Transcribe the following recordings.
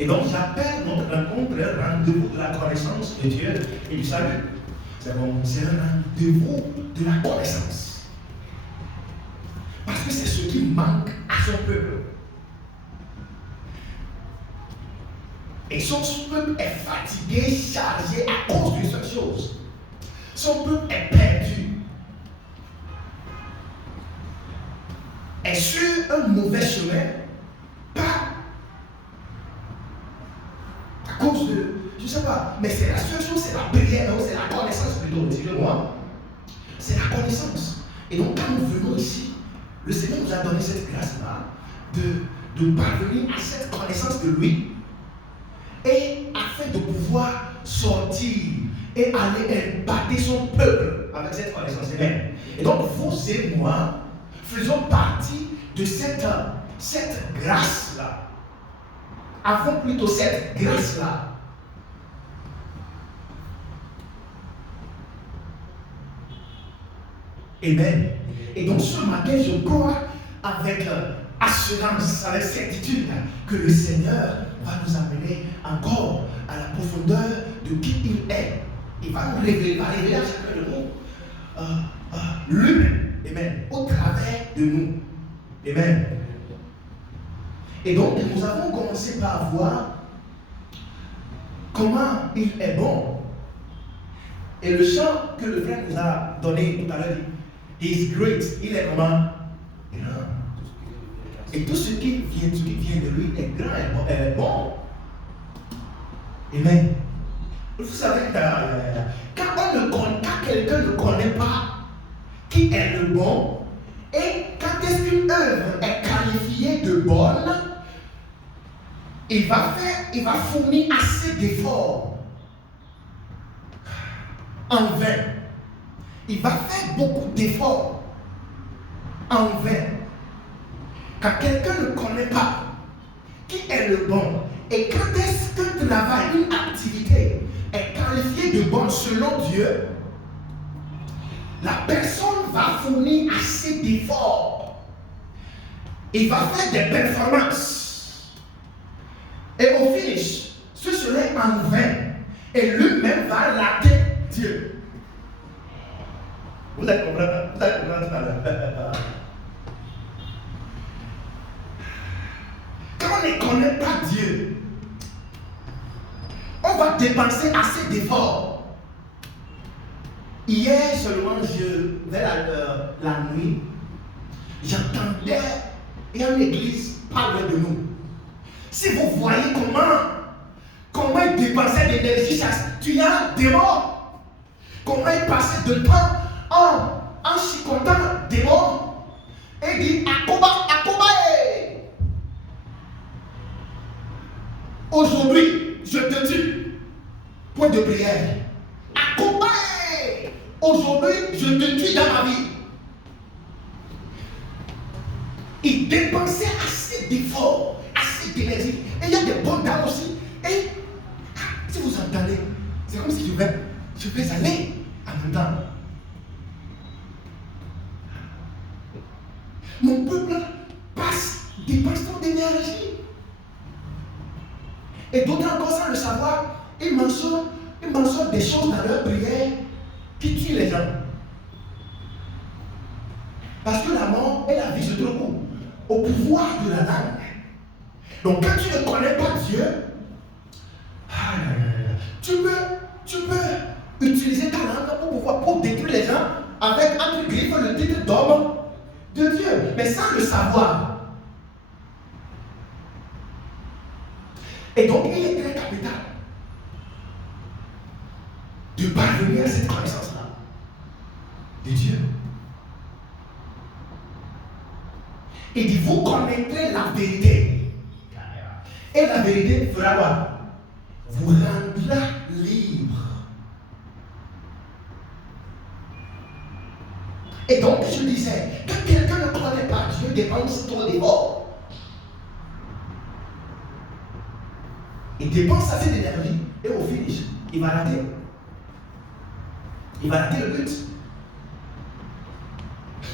Et donc, j'appelle notre rencontre un rendez-vous de la connaissance de Dieu et du salut. C'est un rendez-vous de la connaissance. Parce que c'est ce qui manque à son peuple. Et son peuple est fatigué, chargé à cause de cette chose. Son peuple est perdu. Est sur un mauvais chemin, pas à cause de, je ne sais pas, mais c'est la seule chose, c'est la prière, c'est la connaissance plutôt, dites-le-moi. C'est la connaissance. Et donc quand nous venons ici, le Seigneur nous a donné cette grâce-là de parvenir à cette connaissance de lui, et afin de pouvoir sortir et aller impacter son peuple avec cette connaissance. Et donc vous et moi, faisons partie de cette grâce-là. Avons plutôt cette grâce-là. Amen. Et donc ce matin, je crois avec assurance, avec certitude, que le Seigneur va nous amener encore à la profondeur de qui il est. Il va nous révéler, à chacun de nous lui-même. Amen. Au travers de nous. Amen. Et donc, nous avons commencé par voir comment il est bon. Et le chant que le frère nous a donné tout à l'heure dit, He is great. Il est comment? Grand. Et tout ce qui vient de lui est grand et bon. Amen. Vous savez, quand quelqu'un ne connaît pas qui est le bon, et quand est-ce qu'une œuvre est qualifiée de bonne, il va fournir assez d'efforts en vain. Il va faire beaucoup d'efforts en vain. Quand quelqu'un ne connaît pas qui est le bon, et quand est-ce qu'un travail, une activité est qualifiée de bonne selon Dieu, la personne va fournir assez d'efforts. Il va faire des performances. Et au finish, ce serait en vain. Et lui-même va rater Dieu. Vous allez comprendre tout à l'heure. Quand on ne connaît pas Dieu, on va dépenser assez d'efforts. Hier seulement, vers la nuit, j'entendais une église pas loin de nous. Si vous voyez comment il dépensait l'énergie, tu as un démon. Comment il passait de temps en chicotant démon. Et il dit Akoba, Akoba. Aujourd'hui, je te dis, point de prière. Akoba. Aujourd'hui, je te tue dans ma vie. Il dépensait assez d'efforts, assez d'énergie. Et il y a des bonnes dames aussi. Et si vous entendez, c'est comme si je vais aller en même temps. Mon peuple dépense tant d'énergie. Et d'autres encore sans le savoir, ils mentionnent des choses dans leur prière qui tuent les gens. Parce que la mort et la vie se trouvent au pouvoir de la langue. Donc quand tu ne connais pas Dieu, tu peux utiliser ta langue pour détruire les gens avec entre griffes le titre d'homme de Dieu, mais sans le savoir. Et donc il est très capital de parvenir à cette connaissance-là de Dieu. Il dit, vous connaîtrez la vérité. Et la vérité fera quoi? Vous rendra libre. Et donc, je disais, quand quelqu'un ne connaît pas Dieu, dépense trop d'efforts. Il dépense assez d'énergie et au finish, il va rater. Il va rater le but.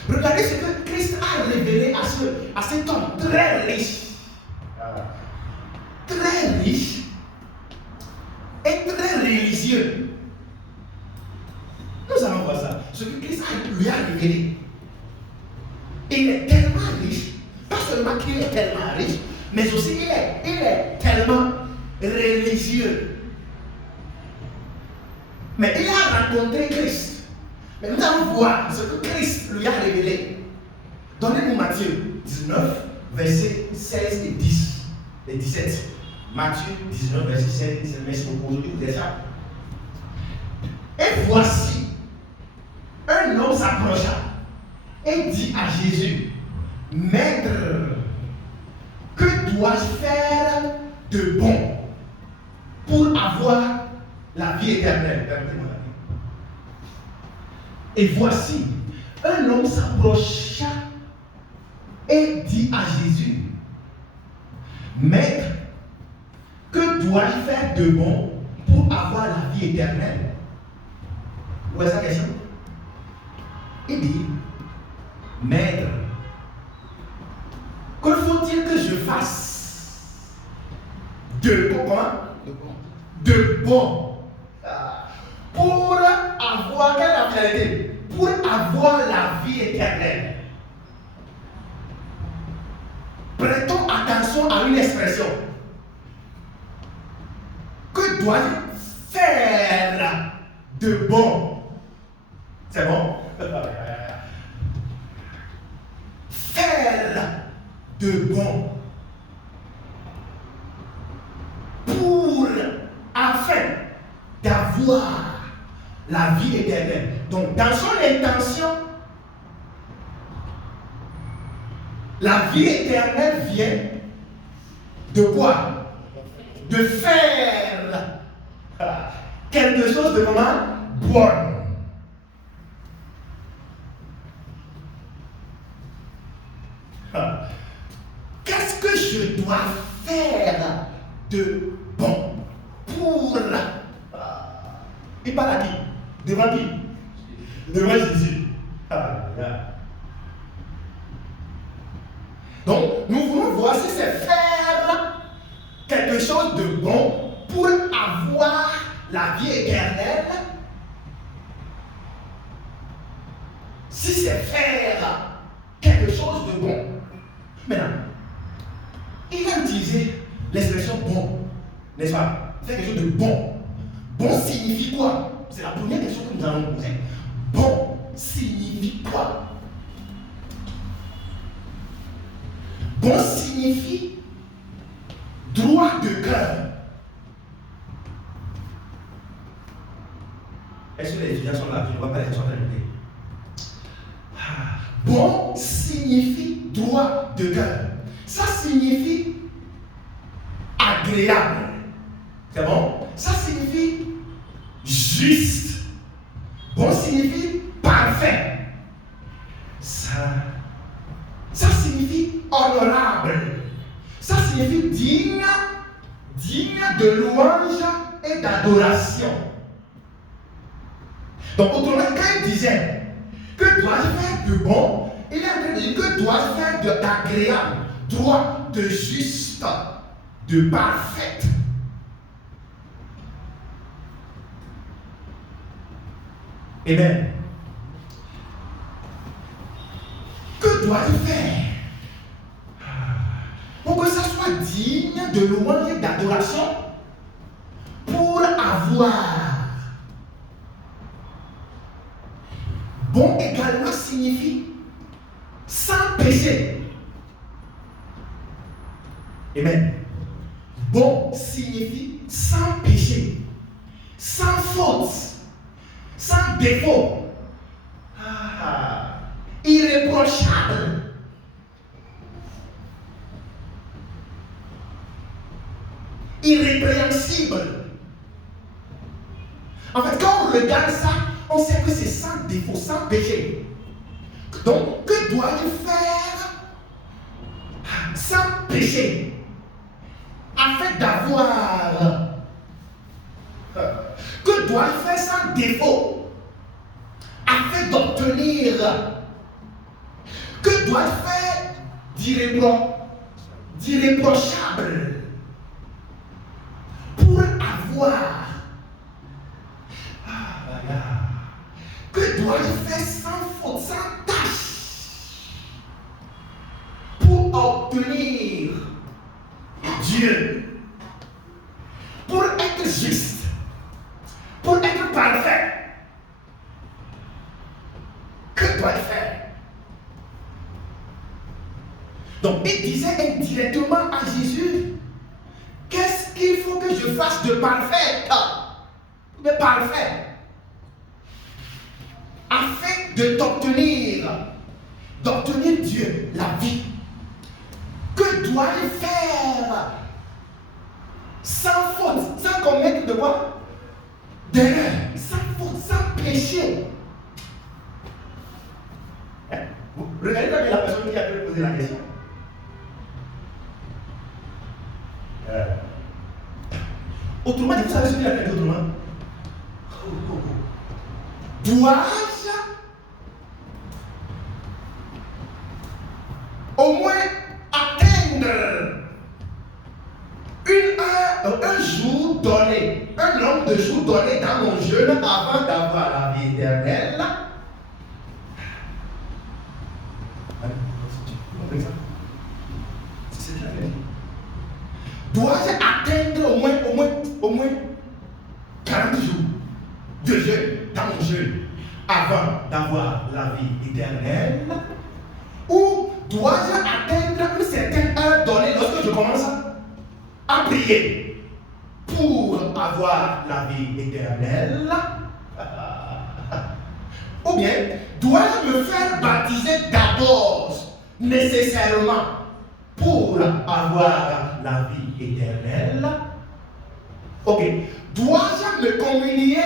Regardez ce que Christ a révélé à cet homme très riche. Très riche. religieux. Nous allons voir ça. Ce que Christ lui a révélé. Il est tellement riche, pas seulement qu'il est tellement riche, mais aussi il est tellement religieux. Mais il a rencontré Christ. Mais nous allons voir ce que Christ lui a révélé. Donnez-nous Matthieu 19, versets 16 et 10 et 17. Matthieu 19, verset 16 et 17. Merci beaucoup. Aujourd'hui, vous êtes ça. Et voici, un homme s'approcha et dit à Jésus, Maître, que dois-je faire de bon pour avoir la vie éternelle? Et voici, un homme s'approcha et dit à Jésus, Maître, que dois-je faire de bon pour avoir la vie éternelle? Vous voyez sa question? Il dit, Maître, que faut-il que je fasse de bon, de bon pour avoir quelle finalité? Pour avoir la vie éternelle. Prêtons attention à une expression. Que dois-je faire de bon? C'est bon? Faire de bon pour afin d'avoir la vie éternelle. Donc dans son intention, la vie éternelle vient de quoi? De faire quelque chose de comment? Bon. Qu'est-ce que je dois faire de bon pour... Il parle à qui? Devant qui? Devant Jésus. Donc, nous voulons voir si c'est faire quelque chose de bon pour avoir la vie éternelle. Si c'est faire quelque chose de bon. Maintenant, il a utilisé l'expression bon, n'est-ce pas? Faire quelque chose de bon. Bon signifie quoi? C'est la première question que nous allons poser. Bon signifie quoi? Bon signifie droit de cœur. Est-ce que les étudiants sont là? Je ne vois pas les gens en train de dire. Bon signifie droit de cœur. Ça signifie agréable. C'est bon? Ça signifie juste. Bon signifie parfait. Ça signifie honorable. Ça signifie digne de louange et d'adoration. Donc autrement, quand il disait que dois-je faire de bon, il est en train de dire que dois-je faire d'agréable, droit, de juste, de parfait. Amen. Que dois-je faire pour que ça soit digne de louange et d'adoration? Pour avoir. Bon également signifie sans péché. Amen. Bon signifie sans péché, sans faute, sans défaut, irréprochable. Irrépréhensible. En fait, quand on regarde ça, on sait que c'est sans défaut, sans péché. Donc, que dois-je faire sans péché afin d'avoir? Que dois-je faire sans défaut afin d'obtenir? Que dois-je faire d'irréprochable? Pour avoir être juste, pour être parfait, que doit-il faire? Donc il disait indirectement à Jésus, qu'est-ce qu'il faut que je fasse de parfait? De parfait. Afin d'obtenir Dieu, la vie. Que dois-je faire? Sans faute, sans commettre de quoi? D'erreur, sans faute, sans péché. Regardez la personne qui a posé la question. Autrement, vous savez ce qu'il a dit autrement? Dois-je au moins atteindre un jour donné, un nombre de jours donné dans mon jeûne avant d'avoir la vie éternelle? C'est ce qu'il a dit. Dois-je atteindre au moins 40 jours de jeûne dans mon jeûne avant d'avoir la vie éternelle? Ou dois-je atteindre une certaine heure donnée lorsque je commence à prier pour avoir la vie éternelle? Ou bien dois-je me faire baptiser d'abord nécessairement pour avoir la vie éternelle? Ok. Dois-je me communier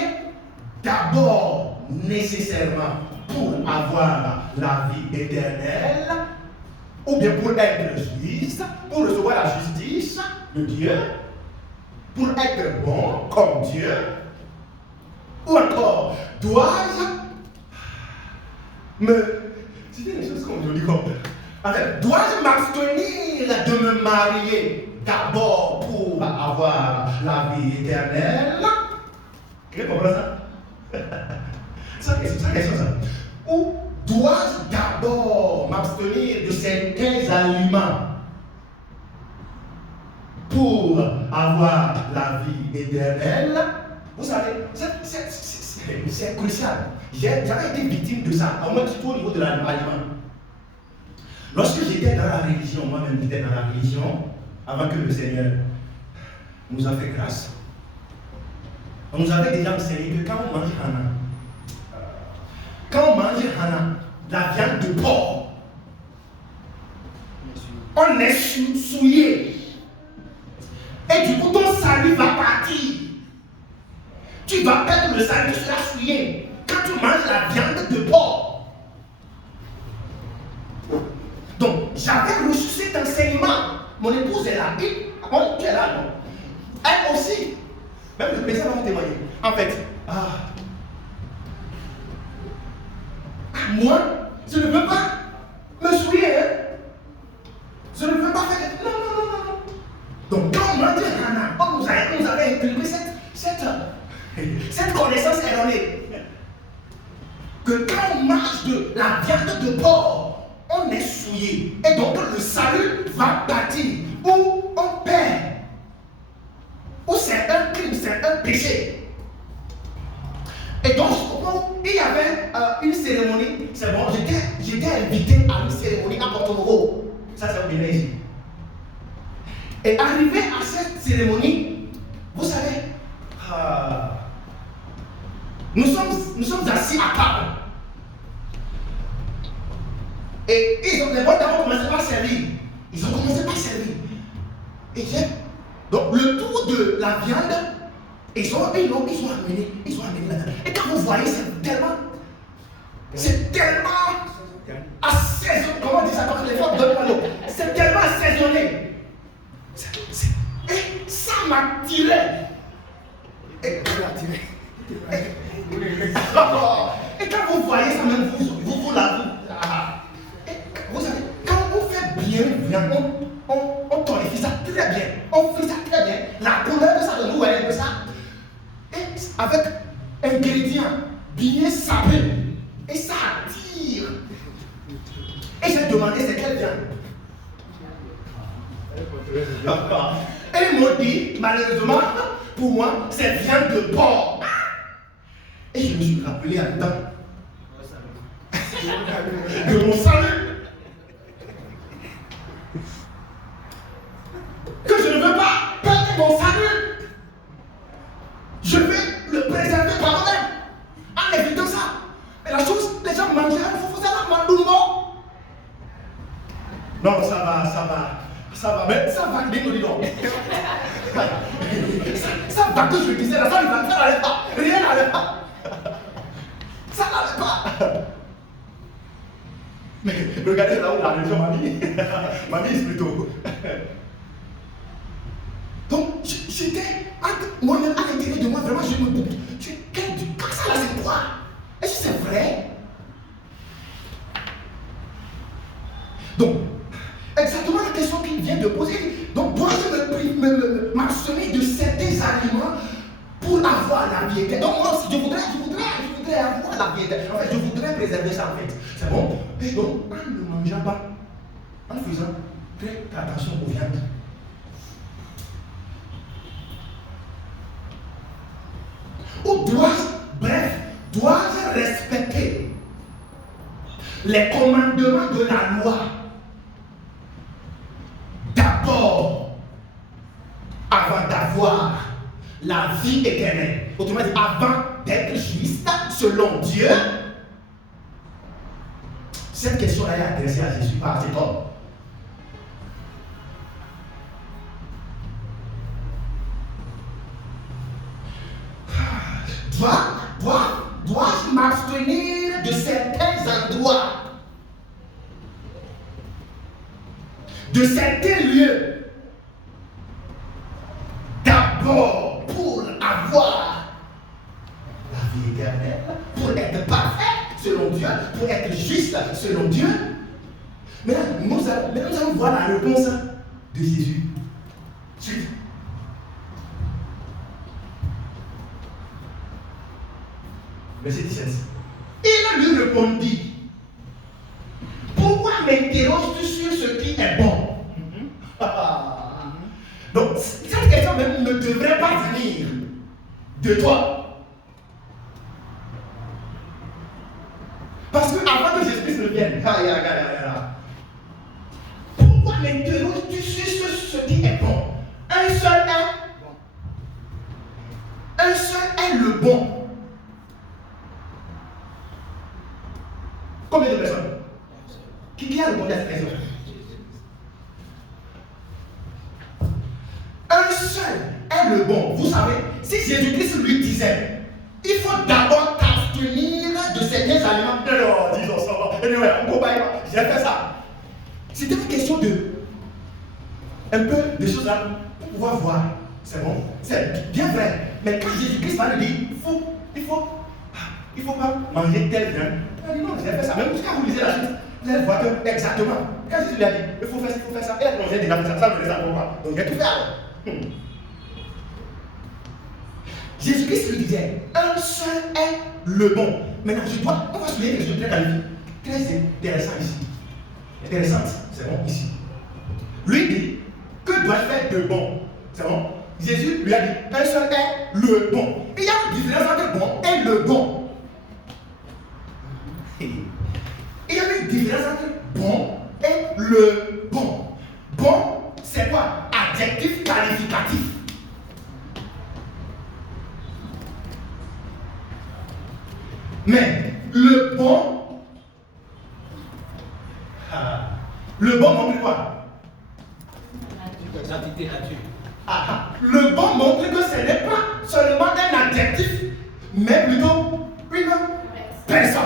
d'abord nécessairement pour avoir la vie éternelle? Ou bien pour être juste, pour recevoir la justice de Dieu, pour être bon comme Dieu? Ou encore, dois-je me... C'était des choses comme je dis comme... Dois-je m'abstenir de me marier d'abord pour avoir la vie éternelle? Vous comprenez ça? C'est la question ça. Ou dois-je d'abord m'abstenir de certains aliments pour avoir la vie éternelle? Vous savez, c'est crucial. J'avais été victime de ça, au moins surtout au niveau de l'aliment. Lorsque j'étais dans la religion, moi-même j'étais dans la religion, avant que le Seigneur nous a fait grâce, on nous avait déjà enseigné que quand on mange hana, la viande de porc, on est souillé. Et du coup, ton salut va partir. Tu vas perdre le salut, tu seras souillé. Quand tu manges la viande de porc. Donc, j'avais reçu cet enseignement. Mon épouse est là. Tu es là, non? Elle aussi. Même le président va vous témoigner. En fait, moi, je ne veux pas me souiller. Hein? Je ne veux pas faire. Non. Donc, quand on m'a dit Hana, on nous avait inculqué cette connaissance erronée. Que quand on mange de la viande de porc, on est souillé. Et donc, le salut va partir. Ou on perd. Ou c'est un crime, c'est un péché. Et donc, il y avait une cérémonie. C'est bon, j'étais invité à une cérémonie à Porto Novo. Ça, c'est au Bénin ici. Et arrivé à cette cérémonie, vous savez, nous sommes assis à table. Et les bons d'abord commencé par servir. Ils ont commencé par servir. Et donc le tour de la viande, ils ont amené la viande. Et quand vous voyez, c'est tellement assaisonné. Comment on dit ça quand les femmes donnent l'eau? C'est tellement assaisonné. Et ça m'a tiré. Et quand vous voyez ça, même vous l'avez. Vous savez, quand on fait bien, on tonifie ça très bien. On fait ça très bien. La couleur de ça de nous, elle est ça. Et avec ingrédients bien sapés. Et ça attire. Et j'ai demandé c'est quelle viande. Et ils m'ont dit, malheureusement, pour moi, c'est viande de porc. Et je me suis rappelé en dedans de mon salut. Que je ne veux pas perdre mon salut. Je vais le préserver par moi-même. En évitant ça. Mais la chose, les gens mangeaient, il faut ça là, mandoumo. Non, ça va, mais ça va, dis donc. Ça va que je disais là, ça n'allait pas, rien n'allait pas. Ça n'allait pas. Mais regardez là où la religion m'a mis. M'a mis plutôt. Donc, j'étais, moi-même à l'intérieur de moi, vraiment, je me doute. Quand ça là, c'est quoi? Est-ce que c'est vrai? Donc, exactement la question qu'il vient de poser. Donc, dois-je m'abstenir de certains aliments pour avoir la vie éternelle? Donc, moi aussi, je voudrais avoir la vie éternelle. En fait, je voudrais préserver ça, en fait. C'est bon? Et donc, en ne mangeant pas, en faisant très attention aux viandes. Ou dois-je respecter les commandements de la loi d'abord avant d'avoir la vie éternelle? Autrement dit, avant d'être juste selon Dieu. Cette question-là est adressée à Jésus par cet homme. Dois-je m'abstenir de certains endroits, de certains lieux, d'abord pour avoir la vie éternelle, pour être parfait selon Dieu, pour être juste selon Dieu? Mais là, nous allons voir la réponse de Jésus. Suite. Verset 17. Il lui répondit: pourquoi m'interroges-tu sur ce qui est bon? Donc, cette question même ne devrait pas venir de toi. Parce que avant que Jésus-Christ ne vienne, pourquoi m'interroges-tu sur ce qui est bon? Un seul est bon. Un seul est le bon. Combien de personnes? Qui a répondu à cette question? Un seul est le bon. Vous savez, si Jésus-Christ lui disait, il faut d'abord t'abstenir de certains aliments. Non, disons ça. On ne pas. J'ai fait ça. C'était une question de un peu des choses là pour pouvoir voir. C'est bon, c'est bien vrai. Mais quand Jésus-Christ va lui dire, il faut pas manger tel viande. Il dit non, j'ai fait ça. Même quand vous lisez la suite, vous allez voir que exactement. Quand Jésus lui a dit, il faut faire ça. Et là, j'ai déjà fait ça, ça ne les a pas. Donc j'ai tout fait alors. Jésus-Christ lui disait, un seul est le bon. Maintenant, on va souligner quelque chose de très intéressant ici. Intéressante, c'est bon, ici. Lui dit, que doit faire de bon? C'est bon. Jésus lui a dit, un seul est le bon. Il y a une différence entre bon et le bon. Il y a une différence entre bon et le bon. Bon, c'est quoi? Adjectif qualificatif. Mais le bon montre quoi? L'identité nature. Le bon montre que ce n'est pas seulement un adjectif, mais plutôt une personne.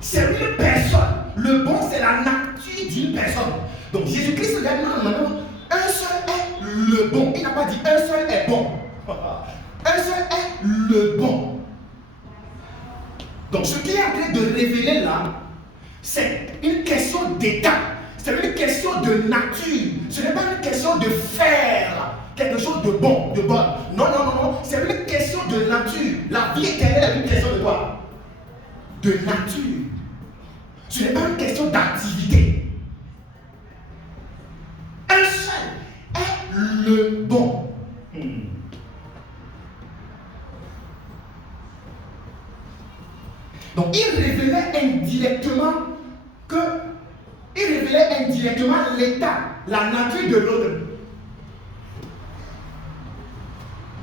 C'est une personne. Le bon, c'est la nature d'une personne. Donc Jésus-Christ lui a dit non, un seul est le bon. Il n'a pas dit un seul est bon. Un seul est le bon. Donc ce qu'il est en train de révéler là, c'est une question d'état. C'est une question de nature. Ce n'est pas une question de faire quelque chose de bon, de bon. Non. C'est une question de nature. La vie éternelle est une question de quoi? De nature. Ce n'est pas une question d'activité. Un le bon. Donc il révélait indirectement l'état, la nature de l'autre.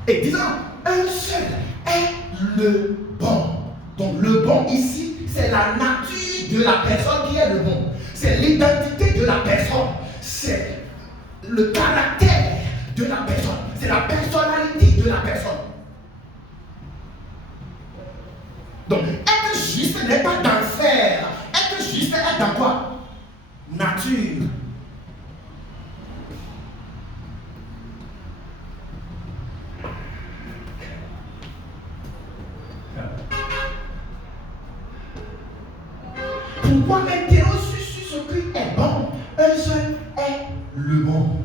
Et disant, un seul est le bon. Donc le bon ici, c'est la nature de la personne qui est le bon. C'est l'identité de la personne. C'est le caractère de la personne. C'est la personnalité de la personne. Donc, être juste n'est pas dans le faire. Être juste est dans quoi? Nature. Pourquoi m'interroger sur ce qui est bon? Un seul est le bon.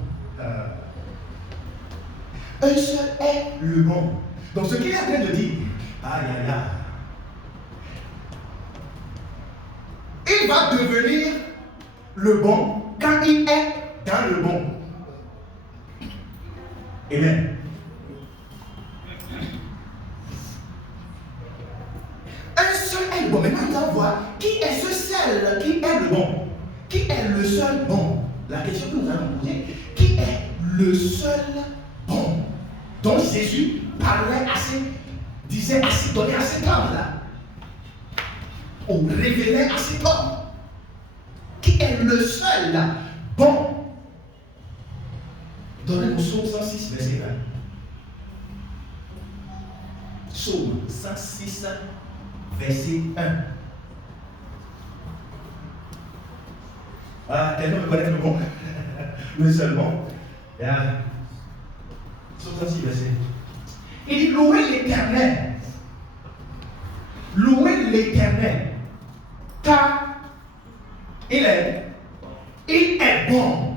Un seul est le bon. Donc, ce qu'il est en train de dire, aïe aïe aïe. Il va devenir le bon quand il est dans le bon. Amen. Un seul est le bon. Maintenant, nous allons voir qui est ce seul qui est le bon. Qui est le seul bon? La question que nous allons poser, qui est le seul bon? Donc Jésus parlait assez, disait assez, donnait à cet homme-là. On révélait à cet homme qui est le seul là, bon. Donnez-nous Psaume 106, verset 1. Psaume 106, verset 1. Ah, tellement me connaître le bon. Le seul bon. Psaume 106, verset 1. Il dit, louez l'Éternel. Louez l'Éternel. Car il est bon.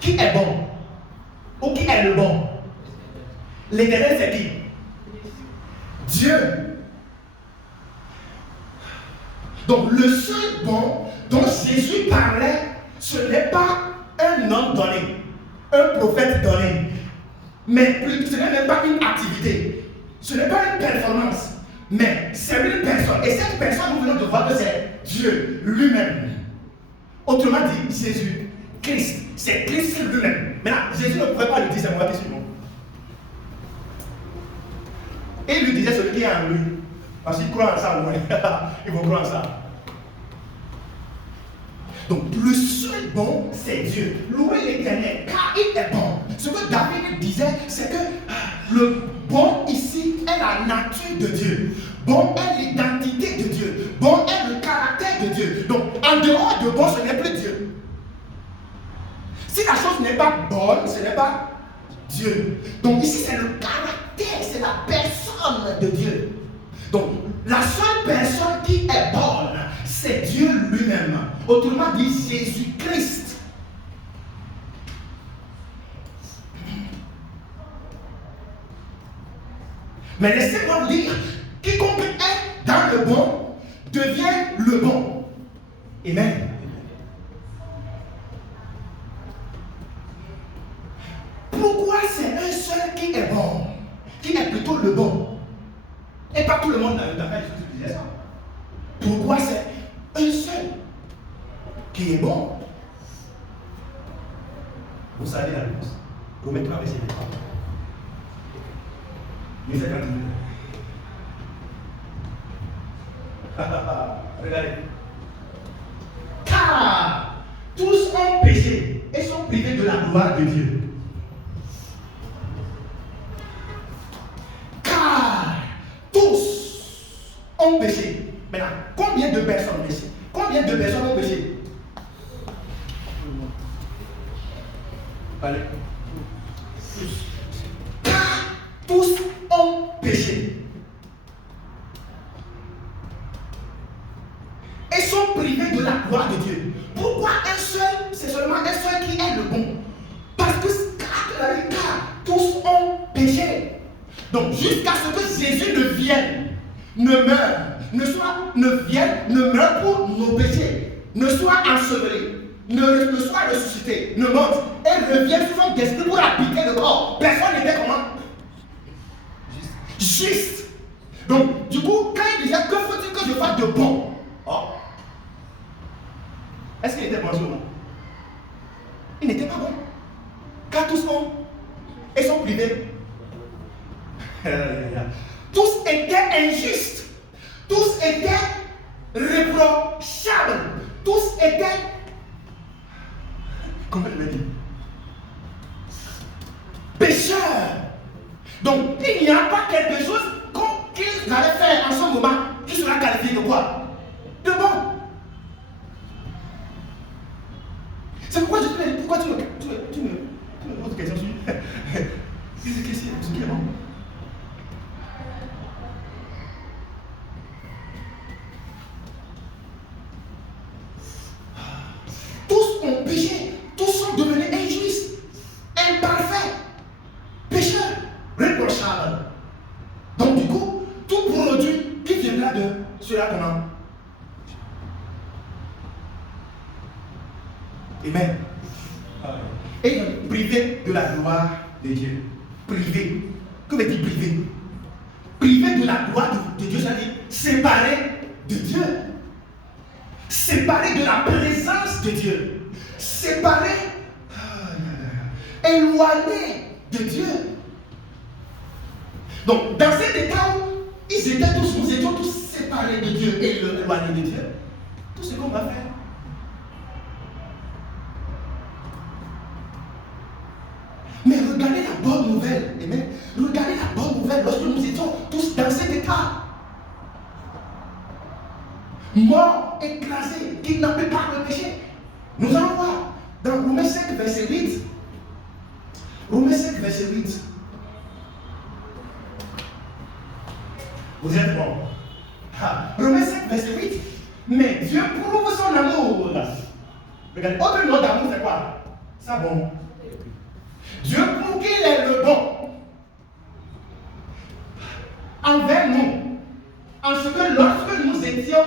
Qui est bon? Ou qui est le bon? L'Éternel, c'est qui? Dieu. Donc le seul bon dont Jésus parlait, ce n'est pas un homme donné, un prophète donné, mais ce n'est même pas une activité, ce n'est pas une performance. Mais c'est une personne. Et cette personne, nous venons de voir que c'est Dieu lui-même. Autrement dit, Jésus, Christ. C'est Christ lui-même. Maintenant, Jésus ne pouvait pas lui dire, c'est moi qui suis bon. Et il lui disait celui qui est en lui. Parce qu'il croit en ça au moins. Il va croire en ça. Donc, le seul bon, c'est Dieu. Louez l'Éternel, car il est bon. Ce que David disait, c'est que le bon ici est la nature de Dieu. Bon est l'identité de Dieu. Bon est le caractère de Dieu. Donc, en dehors de bon, ce n'est plus Dieu. Si la chose n'est pas bonne, ce n'est pas Dieu. Donc, ici, c'est le caractère, c'est la personne de Dieu. Donc, la seule personne qui est bonne, c'est Dieu lui-même. Autrement dit, Jésus-Christ. Mais laissez-moi vous dire, quiconque est dans le bon devient le bon. Amen. Pourquoi c'est un seul qui est bon, qui est plutôt le bon? Et pas tout le monde dans le temps, je disais ça. Pourquoi c'est un seul qui est bon? Vous savez la réponse. Romains 3, verset 23. Verset 32. Regardez. Car tous ont péché et sont privés de la gloire de Dieu. Car tous ont péché. Maintenant, combien de personnes ont péché? Combien de personnes ont péché? Allez. Car tous ont péché. Et sont privés de la gloire de Dieu. Pourquoi un seul? C'est seulement un seul qui est le bon. Parce que car tous ont péché. Donc jusqu'à ce que Jésus ne vienne, ne meure, ne meure pour nos péchés, ne soit enseveli. ne soit ressuscité, ne monte et revienne sous forme d'esprit pour habiter le corps, personne n'était comment? Juste. Donc, du coup, quand il disait que faut-il que je fasse de bon? Oh. Est-ce qu'il était bon ou non? Il n'était pas bon. Car tous sont et sont privés. Tous étaient injustes. Tous étaient reprochables. Tous étaient. Comment je vais dire? Pécheurs. Donc, il n'y a pas quelque chose qu'ils allaient faire en ce moment qui sera qualifié de quoi? De bon. C'est pourquoi je te dis, pourquoi tu me poses une question sur ce qui est bon. Tous ont péché, tous sont devenus injustes, imparfaits, pécheurs, reprochables. Donc du coup, tout produit qui viendra de cela comment? Amen. Et privé de la gloire de Dieu. Privé. Que veut dire privé? Privé de la gloire de Dieu, c'est-à-dire séparé de Dieu. Séparé de la présence de Dieu. Séparé, éloigné de Dieu. Donc, dans cet état où nous étions tous séparés de Dieu et éloignés de Dieu, tout ce qu'on va faire. Mais regardez la bonne nouvelle, amen. Regardez la bonne nouvelle lorsque nous étions tous dans cet état. Mort, écrasé, kidnappé par le péché. Nous allons voir dans Romains 5, verset 8. Romains 5, verset 8. Vous êtes bon. Romains 5, verset 8. Mais Dieu prouve son amour. Regardez, autre nom d'amour, c'est quoi? Ça bon. Dieu prouve qu'il est le bon envers nous, en ce que lorsque nous étions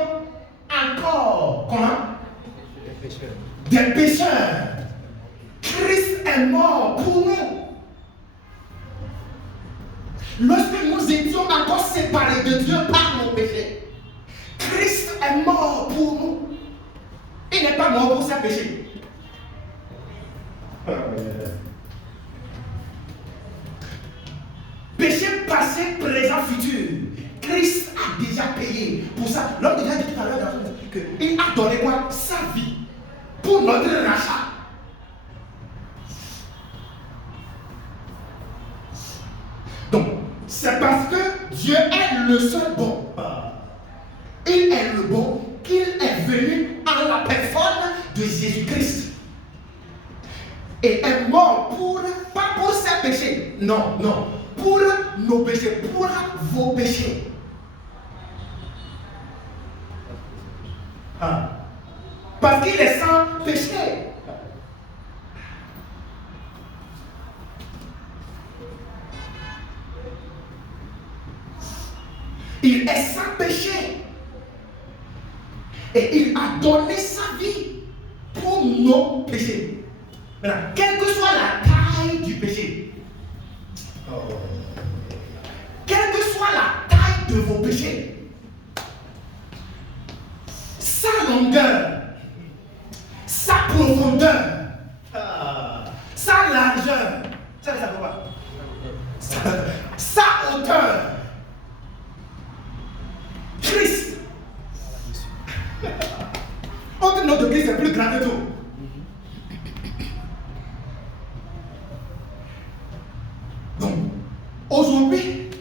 encore, comment? Des pécheurs, Christ est mort pour nous. Lorsque nous étions encore séparés de Dieu par nos péchés, Christ est mort pour nous. Il n'est pas mort pour ses péchés. Péché passé, présent, futur. Christ a déjà payé pour ça. L'homme déjà dit tout à l'heure dans son esprit qu'il a donné quoi? Sa vie pour notre rachat. Donc, c'est parce que Dieu est le seul bon. Il est le bon qu'il est venu en la personne de Jésus-Christ. Et est mort pas pour ses péchés. Non, non. Pour nos péchés, pour vos péchés. Parce qu'il est sans péché. Il est sans péché. Et il a donné sa vie pour nos péchés. Maintenant, quelle que soit la taille du péché, quelle que soit la taille de vos péchés, sa longueur, sa profondeur, sa largeur, ça veut quoi? Sa hauteur, Christ. Autre nom de Christ est plus grand que tout. Donc, aujourd'hui,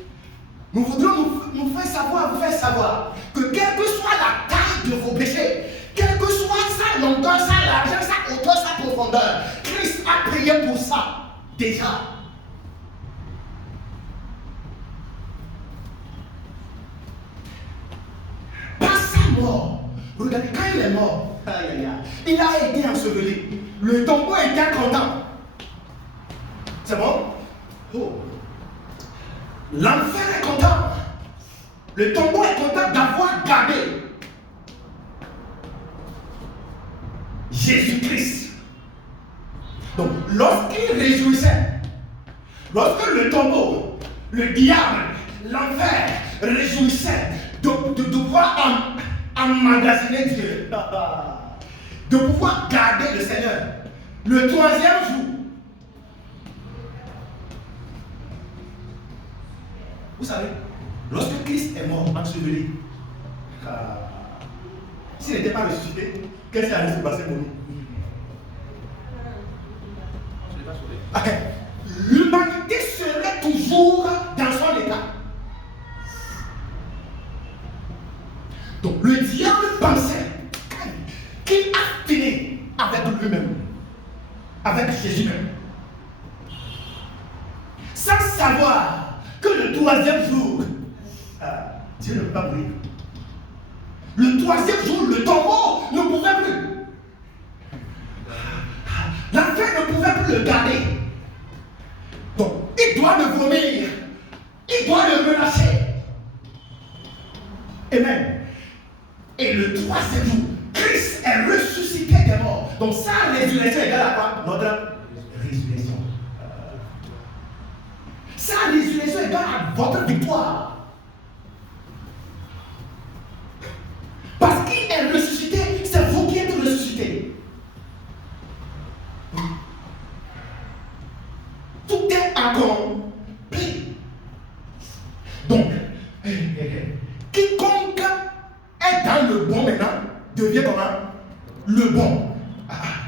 nous voudrons vous faire savoir que quelle que soit la taille de vos péchés, quelle que soit sa longueur, sa largeur, sa hauteur, sa profondeur, Christ a payé pour ça, déjà. Par sa mort, regardez, quand il est mort, il a été enseveli. Le tombeau était content. C'est bon? Oh. L'enfer est content. Le tombeau est content d'avoir gardé. Jésus-Christ. Donc, lorsqu'il réjouissait, lorsque le tombeau, le diable, l'enfer réjouissait de pouvoir emmagasiner Dieu, de pouvoir garder le Seigneur, le troisième jour, vous savez, lorsque Christ est mort, enseveli, s'il n'était pas ressuscité, qu'est-ce qui allait se passer pour nous? L'humanité serait toujours dans son état. Donc le diable pensait qu'il a fini avec lui-même, avec Jésus-même, sans savoir que le troisième jour, Dieu ne peut pas mourir. Le troisième jour, le tombeau ne pouvait plus. L'enfer ne pouvait plus le garder. Donc, il doit le vomir. Il doit le relâcher. Amen. Et le troisième jour, Christ est ressuscité des morts. Donc, sa résurrection égale à quoi? Notre résurrection. Sa résurrection égale à votre victoire. Parce qu'il est ressuscité, c'est vous qui êtes ressuscité. Tout est accompli. Donc, quiconque est dans le bon maintenant devient comment? Le bon.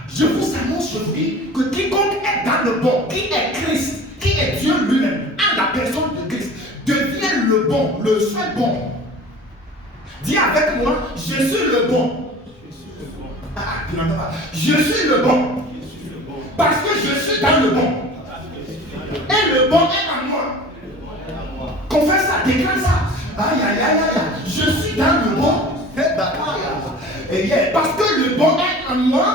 Je vous annonce, je vous dis que quiconque est dans le bon, qui est Christ, qui est Dieu lui-même, en la personne de Christ, devient le bon, le seul bon. Dis avec moi, je suis le bon. Tu n'entends pas? Je suis le bon. Parce que je suis dans le bon. Et le bon est en moi. Confesse ça, déclare ça. Aïe, aïe, aïe, aïe. Je suis dans le bon. Parce que le bon est en moi.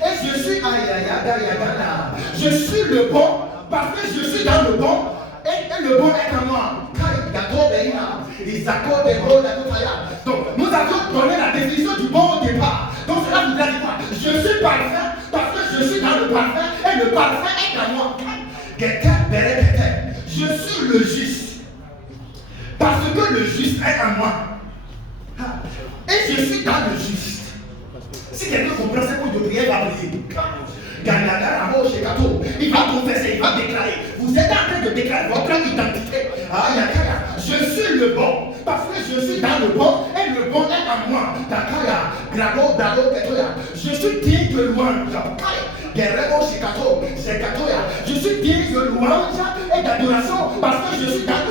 Et je suis, aïe, aïe, aïe, aïe, aïe. Je suis le bon. Parce que je suis dans le bon. Et le bon est en moi. Donc, nous avions donné la définition du bon au départ. Donc, cela vous dit quoi? Je suis parfait parce que je suis dans le parfait et le parfait est en moi. Je suis le juste parce que le juste est en moi. Et je suis dans le juste. Si quelqu'un comprend ce coup de prière, il va prier. Il va confesser, il va déclarer. Vous êtes en train de déclarer votre identité. Je suis le bon parce que je suis dans le bon et le bon est en moi. Je suis digne de louange. Je suis digne de louange et d'adoration parce que je suis dans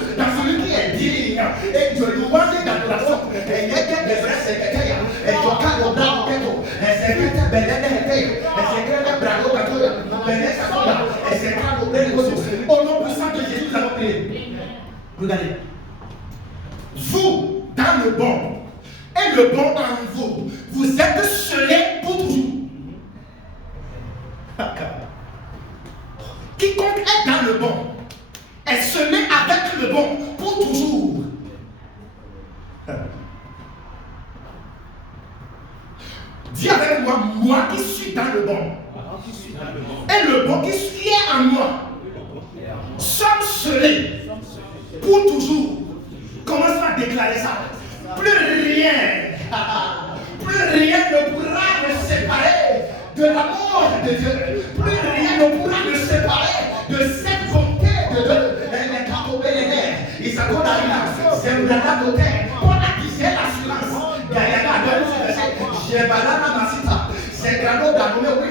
celui qui est digne et de louange et d'adoration. Au nom puissant de Jésus, nous allons prier. Regardez. Vous, dans le bon, et le bon en vous, vous êtes scellés pour toujours. Quiconque est dans le bon est scellé avec le bon pour toujours. Dis avec moi, moi qui suis dans le bon. Et le bon qui est en moi. Sommes scellés pour toujours. Commence à déclarer ça. Plus rien ne pourra me séparer de l'amour de Dieu. Plus rien ne pourra me séparer de cette volonté de Dieu. Il s'accorde à une c'est une côté. On a dit c'est l'assurance. J'ai balana masita. C'est grano d'anome oui.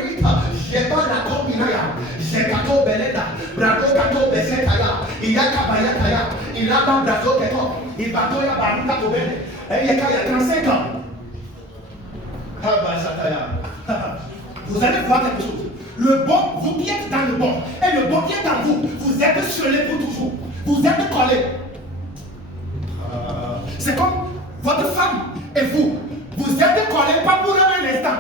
J'ai pas la combinaya. J'ai gato beleda. Bravo gato besetaya. Il y a kabaya taya. Il a pas brazo keto. Il va toya baruka tobele. Et il y a 35 ans. Vous allez voir quelque chose. Le bon, vous qui êtes dans le bon, et le bon qui est en vous, vous êtes scellés pour toujours. Vous êtes collés. C'est comme votre femme et vous. Vous êtes collés pas pour un instant.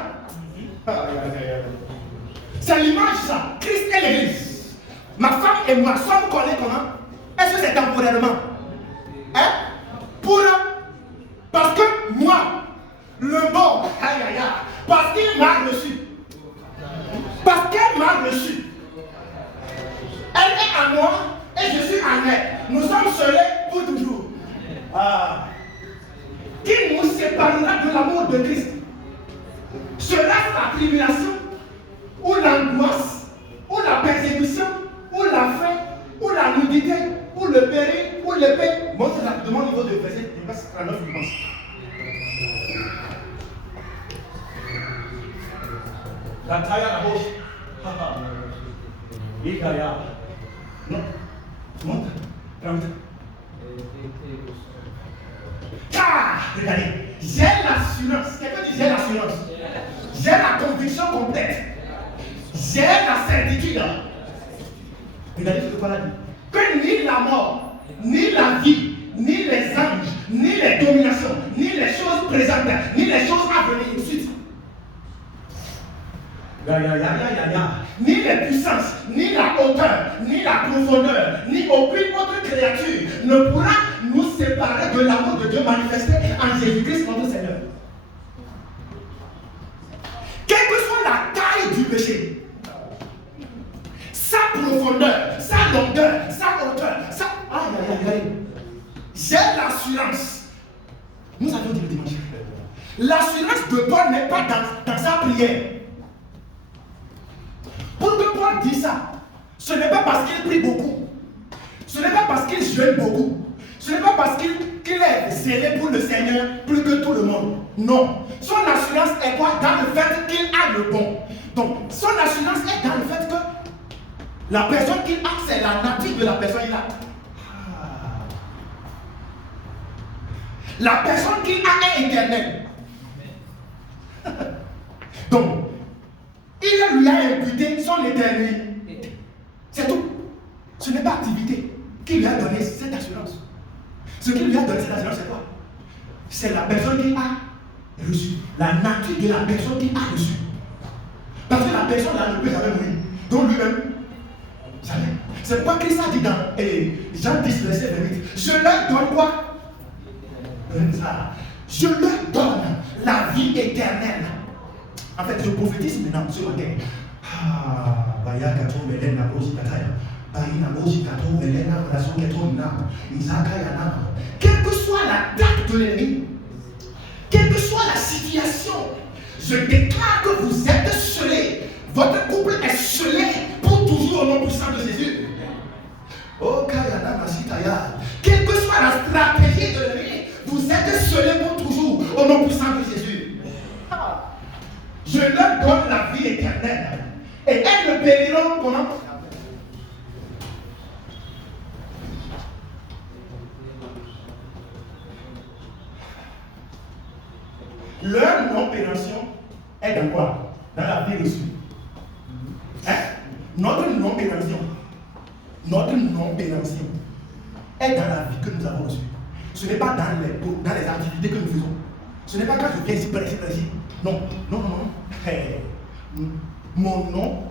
C'est l'image ça. Christ et l'église. Ma femme et moi sommes collés comment? Est-ce que c'est temporairement? Hein? Parce que moi, le bon, parce qu'il m'a reçu. Bataille à la gauche. Non. Monte. Regardez. J'ai l'assurance. Quelqu'un dit j'ai l'assurance. J'ai la conviction complète. J'ai la certitude. Regardez ce que Paul a dit. Que ni la mort, ni la vie, ni les anges, ni les dominations, ni les choses présentes, ni les choses à venir, ensuite. Ni les puissances, ni la hauteur, ni la profondeur, ni aucune autre créature ne pourra nous séparer de l'amour de Dieu manifesté en Jésus-Christ notre Seigneur. Quelle que soit la taille du péché, sa profondeur, sa longueur, sa hauteur, j'ai l'assurance. Nous avions dit le dimanche. L'assurance de Paul n'est pas dans sa prière. Pour que Paul dise ça, ce n'est pas parce qu'il prie beaucoup. Ce n'est pas parce qu'il jeûne beaucoup. Ce n'est pas parce qu'il est zélé pour le Seigneur plus que tout le monde. Non. Son assurance est quoi? Dans le fait qu'il a le bon. Donc, son assurance est dans le fait que la personne qu'il a, c'est la nature de la personne qu'il a. La personne qu'il a est éternelle. Donc, il lui a imputé son éternité. C'est tout. Ce n'est pas activité qui lui a donné cette assurance. Ce qui lui a donné cette assurance, c'est quoi? C'est la personne qui a reçu. La nature de la personne qui a reçu. Parce que la personne là ne peut jamais mourir. Donc lui-même, jamais. C'est pourquoi Christ a dit dans Jean 10, verset 28. Je leur donne quoi? Je leur donne la vie éternelle. En fait, je prophétise maintenant sur la terre. Quelle que soit l'attaque de l'ennemi, quelle que soit la situation, je déclare que vous êtes scellés. Votre couple est scellé pour toujours au nom puissant de Jésus. Oh, quelle que soit la stratégie de l'ennemi, vous êtes scellés pour toujours au nom puissant de Jésus. Je leur donne la vie éternelle. Et elles ne périront comment? Leur non-pénation est dans quoi? Dans la vie reçue. Hein? Notre non-pénation est dans la vie que nous avons reçue. Ce n'est pas dans les activités que nous faisons. Ce n'est pas quand je viens ici prêcher. Non. Mon nom,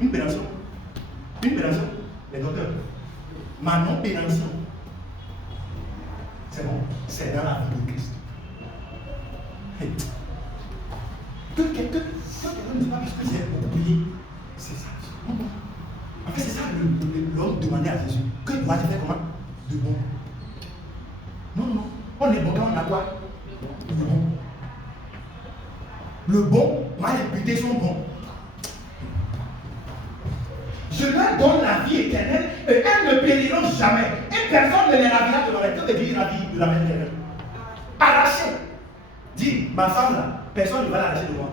une pénation. Les docteurs. Ma non-pénation. C'est bon. C'est dans la vie de Christ. Que quelqu'un ne dise pas parce que j'ai oublié. C'est ça. En fait, c'est ça l'homme demandait à Jésus. Que dois-tu faire comment? De bon. Non. On est bon quand on a quoi? Le bon. Le bon, m'a imputé son bon. Je leur donne la vie éternelle et elles ne périront jamais. Et personne ne les ravira de ma main. Que veut dire la vie de la main éternelle? Arraché. Dis, ma femme là, personne ne va l'arracher de moi.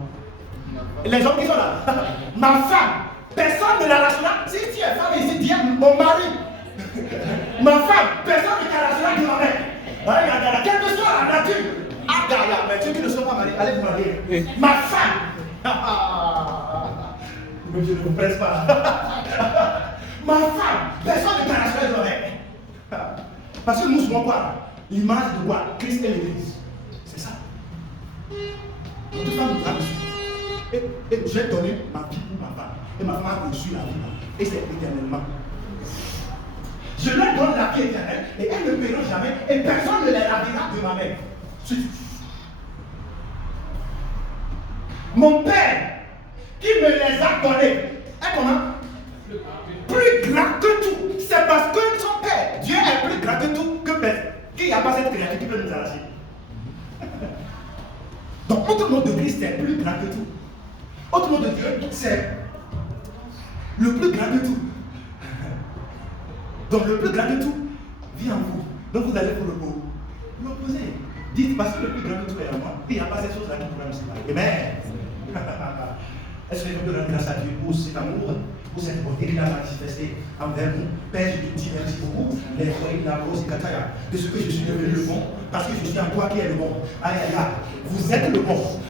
Les gens qui sont là, ma femme, personne ne l'arrachera. Si tu es femme ici, dis mon mari. Ma femme, personne ne t'arrachera de ma main. Quelle que soit la nature. Mais ceux qui ne sont pas mariés, allez vous marier. Ma femme. Mais je ne vous presse pas. Ma femme, personne ne t'arrachera de ma main. Parce que nous sommes quoi? L'image de quoi? Christ et l'Église. C'est ça. Notre femme nous a reçu. Et j'ai donné ma vie pour ma femme. Et ma femme a reçu la vie. Et c'est éternellement. Je leur donne la vie éternelle et elles ne paieront jamais et personne ne les ravira de ma main. Mon Père qui me les a donnés est comment? Plus grand que tout. C'est parce que son Père, Dieu est plus grand que tout que personne. Qu'il n'y a pas cette créature qui peut nous arracher. Donc, autre nom de Christ, c'est plus grand que tout. Autre nom de Dieu, c'est le plus grand que tout. Donc, le plus grand que tout vit en vous. Donc, vous allez vous l'opposer. Dites, parce que le plus grand que tout est en moi, il n'y a pas cette chose-là qui pourrait me séparer. Amen. Est-ce que je peux rendre grâce à Dieu pour cet amour, pour cette bonté qu'il a manifesté envers nous? Père, je te dis merci beaucoup de ce que je suis devenu le bon, parce que je suis en toi qui est le bon. Aïe, aïe, aïe. Vous êtes le bon.